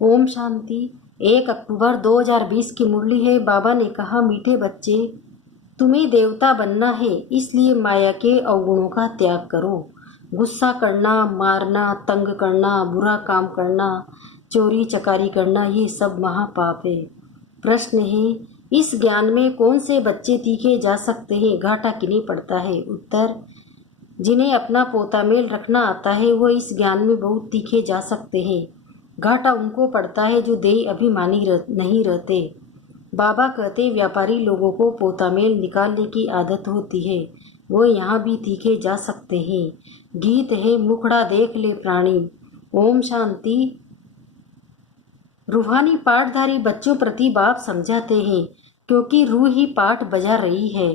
ओम शांति। 1 अक्टूबर 2020 की मुरली है। बाबा ने कहा, मीठे बच्चे, तुम्हें देवता बनना है, इसलिए माया के अवगुणों का त्याग करो। गुस्सा करना, मारना, तंग करना, बुरा काम करना, चोरी चकारी करना, ये सब महापाप है। प्रश्न है, इस ज्ञान में कौन से बच्चे तीखे जा सकते हैं? घाटा किन्हें पड़ता है? उत्तर, जिन्हें अपना पोता मेल रखना आता है वो इस ज्ञान में बहुत तीखे जा सकते हैं। घाटा उनको पड़ता है जो देही अभिमानी नहीं रहते। बाबा कहते, व्यापारी लोगों को पोता मेल निकालने की आदत होती है, वो यहाँ भी तीखे जा सकते हैं। गीत है, मुखड़ा देख ले प्राणी। ओम शांति। रूहानी पाठधारी बच्चों प्रति बाप समझाते हैं, क्योंकि रूह ही पाठ बजा रही है।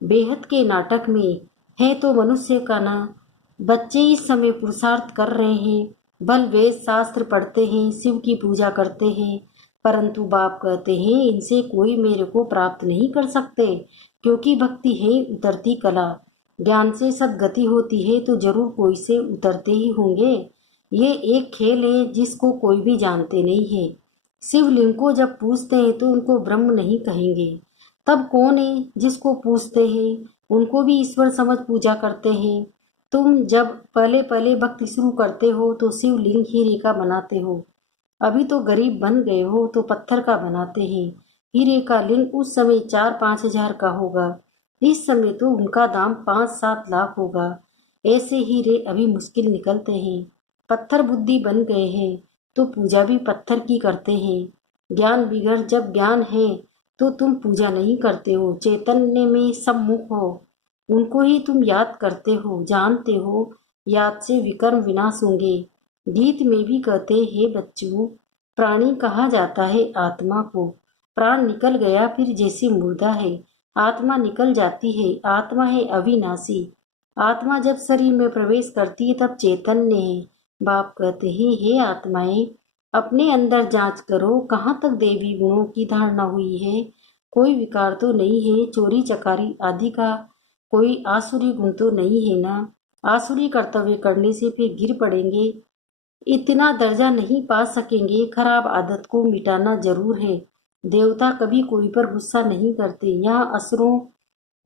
बेहद के नाटक में है तो मनुष्य का ना। बच्चे इस समय पुरुषार्थ कर रहे हैं, बल वेद शास्त्र पढ़ते हैं, शिव की पूजा करते हैं, परंतु बाप कहते हैं, इनसे कोई मेरे को प्राप्त नहीं कर सकते, क्योंकि भक्ति है उतरती कला। ज्ञान से सदगति होती है तो जरूर कोई से उतरते ही होंगे। ये एक खेल है जिसको कोई भी जानते नहीं है। शिवलिंग को जब पूजते हैं तो उनको ब्रह्म नहीं कहेंगे। तब कौन है जिसको पूजते हैं? उनको भी ईश्वर समझ पूजा करते हैं। तुम जब पहले पहले भक्ति शुरू करते हो तो शिवलिंग हीरे का बनाते हो। अभी तो गरीब बन गए हो तो पत्थर का बनाते हैं। हीरे का लिंग उस समय 4-5 हजार का होगा, इस समय तो उनका दाम 5-7 लाख होगा। ऐसे हीरे अभी मुश्किल निकलते हैं। पत्थर बुद्धि बन गए हैं तो पूजा भी पत्थर की करते हैं। ज्ञान बिगड़ जब ज्ञान है तो तुम पूजा नहीं करते हो, चैतन्य में सम्मुख हो, उनको ही तुम याद करते हो, जानते हो याद से विकर्म विनाश होंगे। गीत में भी कहते, हे बच्चों, प्राणी कहा जाता है आत्मा को। प्राण निकल गया फिर जैसे मुर्दा है, आत्मा निकल जाती है। आत्मा है अविनाशी। आत्मा जब शरीर में प्रवेश करती है तब चैतन्य है। बाप कहते हैं, हे आत्माएं, अपने अंदर जांच करो, कहाँ तक देवी गुणों की धारणा हुई है। कोई विकार तो नहीं है, चोरी चकारी आदि का कोई आसुरी गुण तो नहीं है ना। आसुरी कर्तव्य करने से फिर गिर पड़ेंगे, इतना दर्जा नहीं पा सकेंगे। खराब आदत को मिटाना जरूर है। देवता कभी कोई पर गुस्सा नहीं करते। यहाँ असुरों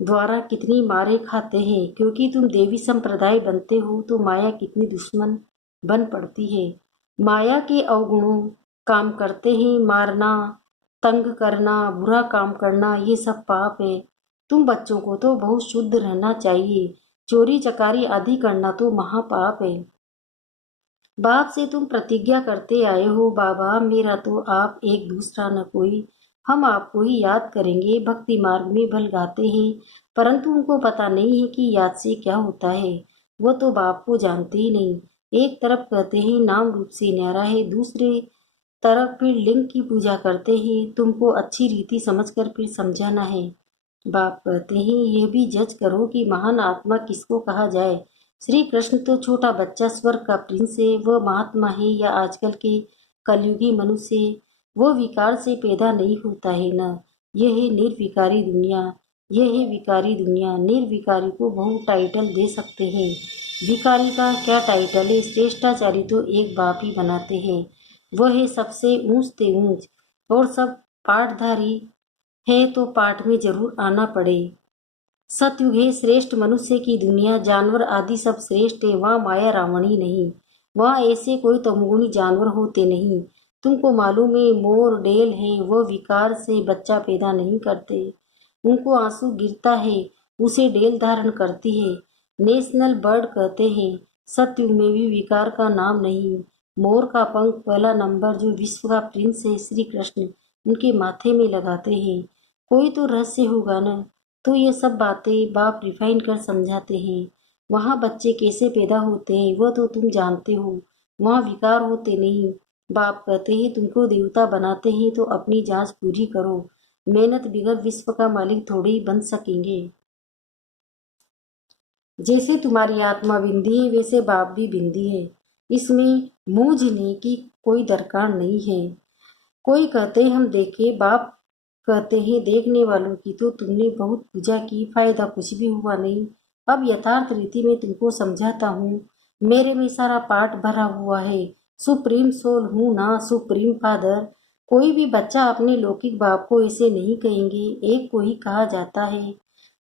द्वारा कितनी मारे खाते हैं, क्योंकि तुम देवी संप्रदाय बनते हो तो माया कितनी दुश्मन बन पड़ती है। माया के अवगुणों काम करते हैं, मारना, तंग करना, बुरा काम करना, ये सब पाप है। तुम बच्चों को तो बहुत शुद्ध रहना चाहिए। चोरी चकारी आदि करना तो महापाप है। बाप से तुम प्रतिज्ञा करते आए हो, बाबा मेरा तो आप, एक दूसरा न कोई, हम आपको ही याद करेंगे। भक्ति मार्ग में भल गाते हैं, परंतु उनको पता नहीं है कि याद से क्या होता है। वो तो बाप को जानते ही नहीं। एक तरफ कहते हैं नाम रूप से न्यारा है, दूसरे तरफ फिर लिंग की पूजा करते हैं। तुमको अच्छी रीति समझकर फिर समझाना है। बाप कहते हैं, यह भी जज करो कि महान आत्मा किसको कहा जाए। श्री कृष्ण तो छोटा बच्चा स्वर्ग का प्रिंस है, वह महात्मा है या आजकल के कलयुगी मनुष्य है? वो विकार से पैदा नहीं होता है ना। यह है निर्विकारी दुनिया, यह है विकारी दुनिया। निर्विकारी को बहुत टाइटल दे सकते हैं, विकारी का क्या टाइटल है। श्रेष्ठाचारी तो एक बाप ही बनाते हैं, वह है सबसे ऊंच ते ऊंच। और सब पाठधारी है तो पाठ में जरूर आना पड़े। सतयुग है श्रेष्ठ मनुष्य की दुनिया, जानवर आदि सब श्रेष्ठ है, वहाँ माया रावणी नहीं। वहाँ ऐसे कोई तमोगुणी जानवर होते नहीं। तुमको मालूम है मोर डेल है, वह विकार से बच्चा पैदा नहीं करते। उनको आंसू गिरता है, उसे डेल धारण करती है। नेशनल बर्ड कहते हैं। सतयुग में भी विकार का नाम नहीं। मोर का पंख पहला नंबर जो विश्व का प्रिंस है श्री कृष्ण, उनके माथे में लगाते हैं। कोई तो रहस्य होगा ना। तो ये सब बातें बाप रिफाइन कर समझाते हैं। वहाँ बच्चे कैसे पैदा होते हैं वह तो तुम जानते हो, वहाँ विकार होते नहीं। बाप कहते हैं, तुमको देवता बनाते हैं तो अपनी जांच पूरी करो। मेहनत बिगड़ विश्व का मालिक थोड़ी ही बन सकेंगे। जैसे तुम्हारी आत्मा बिंदी है वैसे बाप भी बिंदी है, इसमें मूझने की कोई दरकार नहीं है। कोई कहते हैं हम देखे, बाप कहते हैं देखने वालों की तो तुमने बहुत पूजा की, फायदा कुछ भी हुआ नहीं। अब यथार्थ रीति में तुमको समझाता हूँ। मेरे में सारा पाठ भरा हुआ है, सुप्रीम सोल हूँ ना सुप्रीम फादर। कोई भी बच्चा अपने लौकिक बाप को ऐसे नहीं कहेंगे, एक को ही कहा जाता है।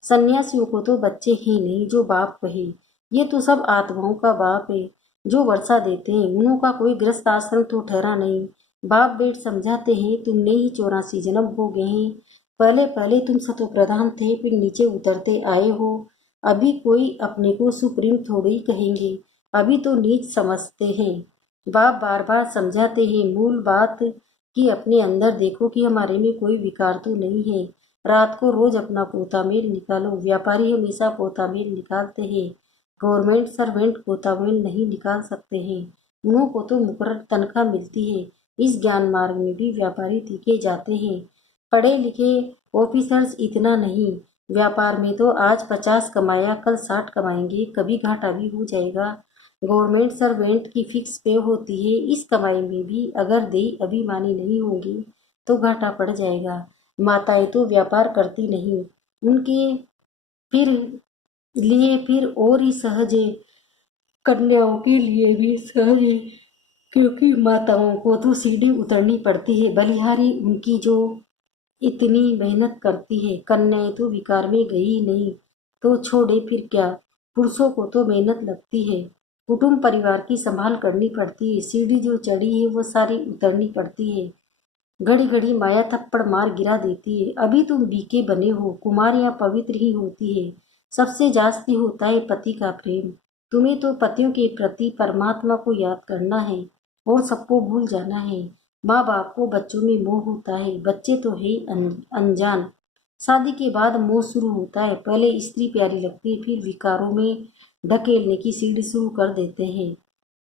सन्यासियों को तो बच्चे ही नहीं जो बाप कहे, ये तो सब आत्माओं का बाप है जो वर्षा देते हैं। उन्हों का कोई गृहस्थ आश्रम तो ठहरा नहीं। बाप बेट समझाते हैं तुमने ही 84 जन्म हो गए हैं। पहले पहले तुम सतो प्रधान थे, फिर नीचे उतरते आए हो। अभी कोई अपने को सुप्रीम थोड़ी कहेंगे, अभी तो नीच समझते हैं। बाप बार बार समझाते हैं मूल बात कि अपने अंदर देखो कि हमारे में कोई विकार तो नहीं है। रात को रोज अपना पोता मेल निकालो। व्यापारी हमेशा पोता मेल निकालते हैं, गवर्नमेंट सर्वेंट पोता मेल नहीं निकाल सकते हैं। उन्हों को तो मुकर्रर तनख्वाह मिलती है। इस ज्ञान मार्ग में भी व्यापारी टिके जाते हैं। पढ़े लिखे ऑफिसर्स इतना नहीं। व्यापार में तो आज 50 कमाया कल 60 कमाएंगे, कभी घाटा भी हो जाएगा। गवर्नमेंट सर्वेंट की फिक्स पे होती है, इस कमाई में भी अगर देय अभिमानी नहीं होंगी तो घाटा पड़ जाएगा। माताएं तो व्यापार करती नहीं, उनके फिर लिए फिर और ही सहज है, कन्याओं के लिए भी सहज है, क्योंकि माताओं को तो सीढ़ी उतरनी पड़ती है। बलिहारी उनकी जो इतनी मेहनत करती है। कन्याएं तो विकार में गई नहीं तो छोड़े फिर क्या, पुरुषों को तो मेहनत लगती है। कुटुंब परिवार की संभाल करनी पड़ती है। सीढ़ी जो चढ़ी है वो सारी उतरनी पड़ती है। घड़ी घड़ी माया थप्पड़ मार गिरा देती है। अभी तुम बीके बने हो, कुमारियां पवित्र ही होती है। सबसे जास्ती होता है पति का प्रेम। तुम्हें तो पतियों के प्रति परमात्मा को याद करना है और सबको भूल जाना है। माँ बाप को बच्चों में मोह होता है, बच्चे तो है अनजान। शादी के बाद मोह शुरू होता है। पहले स्त्री प्यारी लगती है, फिर विकारों में ढकेलने की सीढ़ी शुरू कर देते हैं।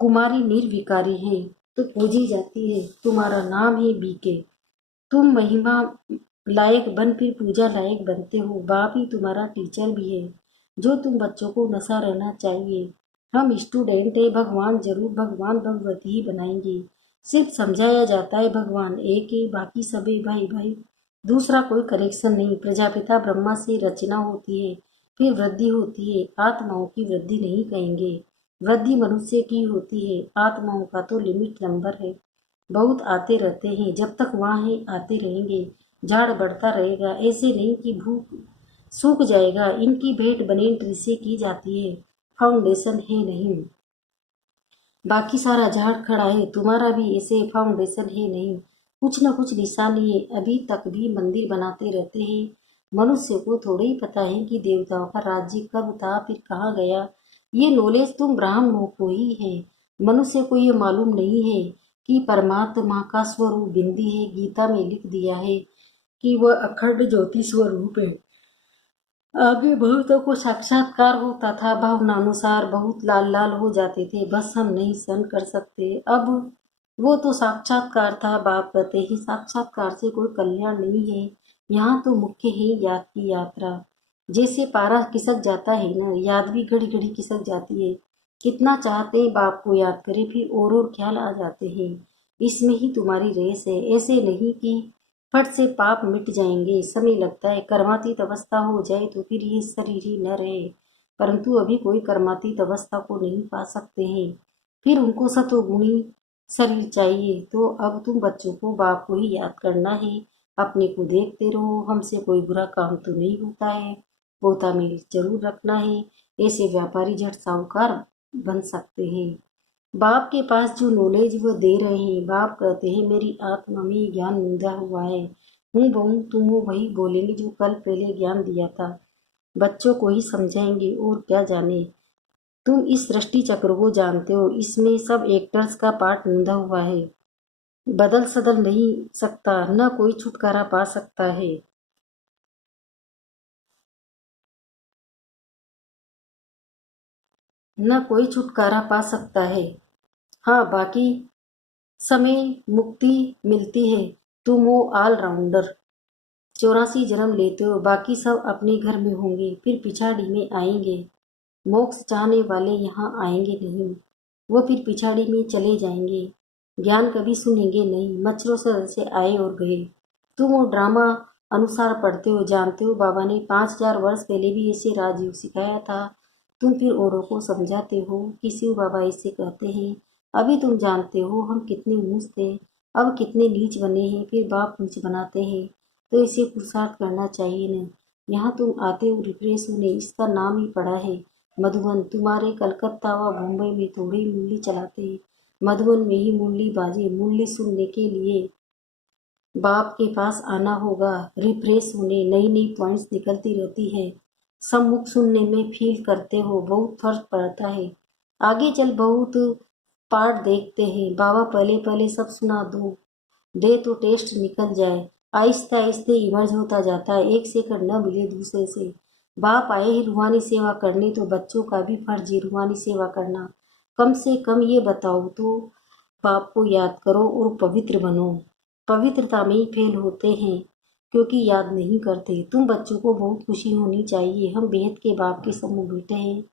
कुमारी निर्विकारी है तो पूजी जाती है। तुम्हारा नाम है बीके, तुम महिमा लायक बन फिर पूजा लायक बनते हो। बाप ही तुम्हारा टीचर भी है जो तुम बच्चों को नशा रहना चाहिए। हम स्टूडेंट है, भगवान जरूर भगवान भगवती ही बनाएंगे। सिर्फ समझाया जाता है भगवान एक है, बाकी सभी भाई भाई, दूसरा कोई करेक्शन नहीं। प्रजापिता ब्रह्मा से रचना होती है, फिर वृद्धि होती है। आत्माओं की वृद्धि नहीं कहेंगे, वृद्धि मनुष्य की होती है। आत्माओं का तो लिमिट नंबर है, बहुत आते रहते हैं। जब तक वहाँ है आते रहेंगे, झाड़ बढ़ता रहेगा। ऐसे नहीं कि भूख सूख जाएगा। इनकी भेंट बने ट्री से की जाती है, फाउंडेशन है नहीं। बाकी सारा झाड़ खड़ा है, तुम्हारा भी ऐसे फाउंडेशन है नहीं। कुछ न कुछ निशानी है, अभी तक भी मंदिर बनाते रहते हैं। मनुष्य को थोड़ा ही पता है कि देवताओं का राज्य कब था फिर कहाँ गया। ये नॉलेज तुम ब्राह्मणों को ही है, मनुष्य को ये मालूम नहीं है कि परमात्मा का स्वरूप बिंदी है। गीता में लिख दिया है कि वह अखंड ज्योति स्वरूप है। आगे बहुतों को साक्षात्कार होता था, भावनानुसार बहुत लाल लाल हो जाते थे, बस हम नहीं सहन कर सकते। अब वो तो साक्षात्कार था। बाप कहते ही साक्षात्कार से कोई कल्याण नहीं है। यहाँ तो मुख्य है याद की यात्रा। जैसे पारा खिसक जाता है ना, याद भी घड़ी घड़ी खिसक जाती है। कितना चाहते हैं बाप को याद करें, फिर और ख्याल आ जाते हैं। इसमें ही तुम्हारी रेस है, ऐसे नहीं कि फट से पाप मिट जाएंगे, समय लगता है। कर्मातीत अवस्था हो जाए तो फिर ये शरीर ही न रहे, परंतु अभी कोई कर्मातीत अवस्था को नहीं पा सकते हैं। फिर उनको सतोगुणी शरीर चाहिए। तो अब तुम बच्चों को बाप को ही याद करना है। अपने को देखते रहो, हमसे कोई बुरा काम तो नहीं होता है। पोता मेरी जरूर रखना है, ऐसे व्यापारी झट साहूकार बन सकते हैं। बाप के पास जो नॉलेज वो दे रहे हैं, बाप कहते हैं मेरी आत्मा में ज्ञान मिला हुआ है। हूँ बहु तुम हो वही बोलेंगे जो कल पहले ज्ञान दिया था। बच्चों को ही समझाएंगे और क्या जाने। तुम इस सृष्टि चक्र को जानते हो, इसमें सब एक्टर्स का पार्ट निंदा हुआ है। बदल सदल नहीं सकता, न कोई छुटकारा पा सकता है। न कोई छुटकारा पा सकता है। हाँ, बाकी समय मुक्ति मिलती है। तुम हो ऑलराउंडर, 84 जन्म लेते हो, बाकी सब अपने घर में होंगे फिर पिछाड़ी में आएंगे। मोक्ष चाहने वाले यहाँ आएंगे नहीं, वो फिर पिछाड़ी में चले जाएंगे। ज्ञान कभी सुनेंगे नहीं, मच्छरों से आए और गए। तुम वो ड्रामा अनुसार पढ़ते हो, जानते हो बाबा ने 5000 वर्ष पहले भी ऐसे राजयोग सिखाया था। तुम फिर औरों को समझाते हो कि शिव बाबा ऐसे कहते हैं, अभी तुम जानते हो हम कितने ऊंच थे, अब कितने नीच बने हैं, फिर बाप नीच बनाते हैं। तो इसे पुरुषार्थ करना चाहिए न। यहाँ तुम आते हो रिफ्रेश होने, इसका नाम ही पड़ा है मधुबन। तुम्हारे कलकत्ता व मुंबई में थोड़ी मुरली चलाते हैं, मधुबन में ही मुरली बाजे। मुरली सुनने के लिए बाप के पास आना होगा, रिफ्रेश होने। नई नई पॉइंट्स निकलती रहती है, सम्मुख सुनने में फील करते हो, बहुत फर्क पड़ता है। आगे चल बहुत पार्ट देखते हैं। बाबा पहले पहले सब सुना दो दे तो टेस्ट निकल जाए। आहिस्ते आहिस्ते इमर्ज होता जाता है, एक सेकंड न मिले दूसरे से। बाप आए ही रूहानी सेवा करने, तो बच्चों का भी फर्ज है रूहानी सेवा करना। कम से कम ये बताओ तो बाप को याद करो और पवित्र बनो। पवित्रता में ही फेल होते हैं क्योंकि याद नहीं करते। तुम बच्चों को बहुत खुशी होनी चाहिए, हम बेहद के बाप के सम्मुख बैठे हैं,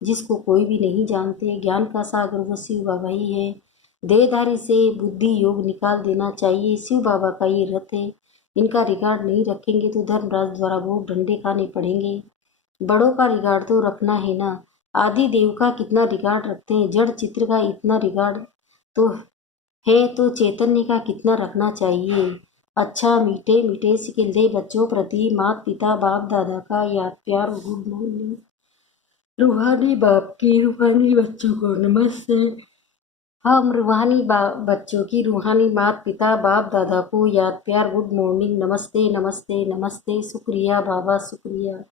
जिसको कोई भी नहीं जानते। ज्ञान का सागर वो शिव बाबा ही है। देहधारी से बुद्धि योग निकाल देना चाहिए, शिव बाबा का ये रथ है। इनका रिगार्ड नहीं रखेंगे तो धर्मराज द्वारा बहुत डंडे खाने पड़ेंगे। बड़ों का रिगार्ड तो रखना है ना। आदि देव का कितना रिगार्ड रखते हैं, जड़ चित्र का इतना रिगार्ड तो है, तो चैतन्य का कितना रखना चाहिए। अच्छा, मीठे मीठे सिकिंदे बच्चों प्रति माता पिता बाप दादा का याद प्यार और गुड मॉर्निंग। रूहानी बाप की रूहानी बच्चों को नमस्ते। हम रूहानी बच्चों की रूहानी माता पिता बाप दादा को याद प्यार गुड मॉर्निंग, नमस्ते नमस्ते नमस्ते। शुक्रिया बाबा शुक्रिया,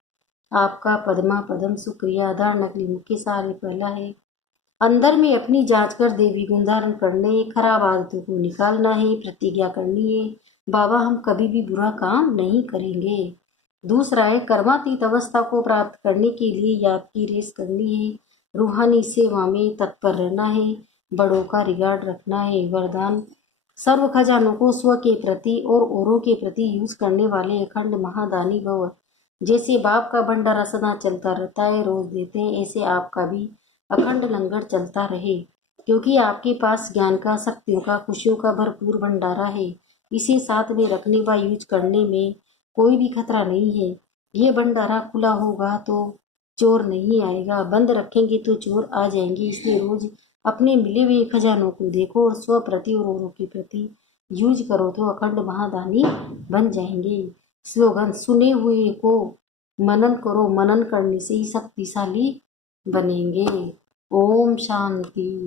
आपका पद्मा पदम शुक्रिया। आधार नकली मुख्य सारे पहला है, अंदर में अपनी जांच कर देवी गुण धारण करने, खराब आदतों को निकालना है, प्रतिज्ञा करनी है बाबा हम कभी भी बुरा काम नहीं करेंगे। दूसरा है कर्मातीत अवस्था को प्राप्त करने के लिए याद की रेस करनी है, रूहानी सेवा में तत्पर रहना है, बड़ों का रिगार्ड रखना है। वरदान, सर्व खजानों को स्व के प्रति और औरों के प्रति यूज करने वाले अखंड महादानी भव। जैसे बाप का भंडारा सदा चलता रहता है, रोज देते हैं, ऐसे आपका भी अखंड लंगर चलता रहे, क्योंकि आपके पास ज्ञान का, शक्तियों का, खुशियों का भरपूर भंडारा है। इसे साथ में रखने व यूज करने में कोई भी खतरा नहीं है। ये भंडारा खुला होगा तो चोर नहीं आएगा, बंद रखेंगे तो चोर आ जाएंगे। इसलिए रोज अपने मिले हुए खजानों को देखो और स्व प्रति और औरों के प्रति यूज करो तो अखंड महादानी बन जाएंगे। स्लोगन, सुने हुए को मनन करो, मनन करने से ही शक्तिशाली बनेंगे। ओम शांति।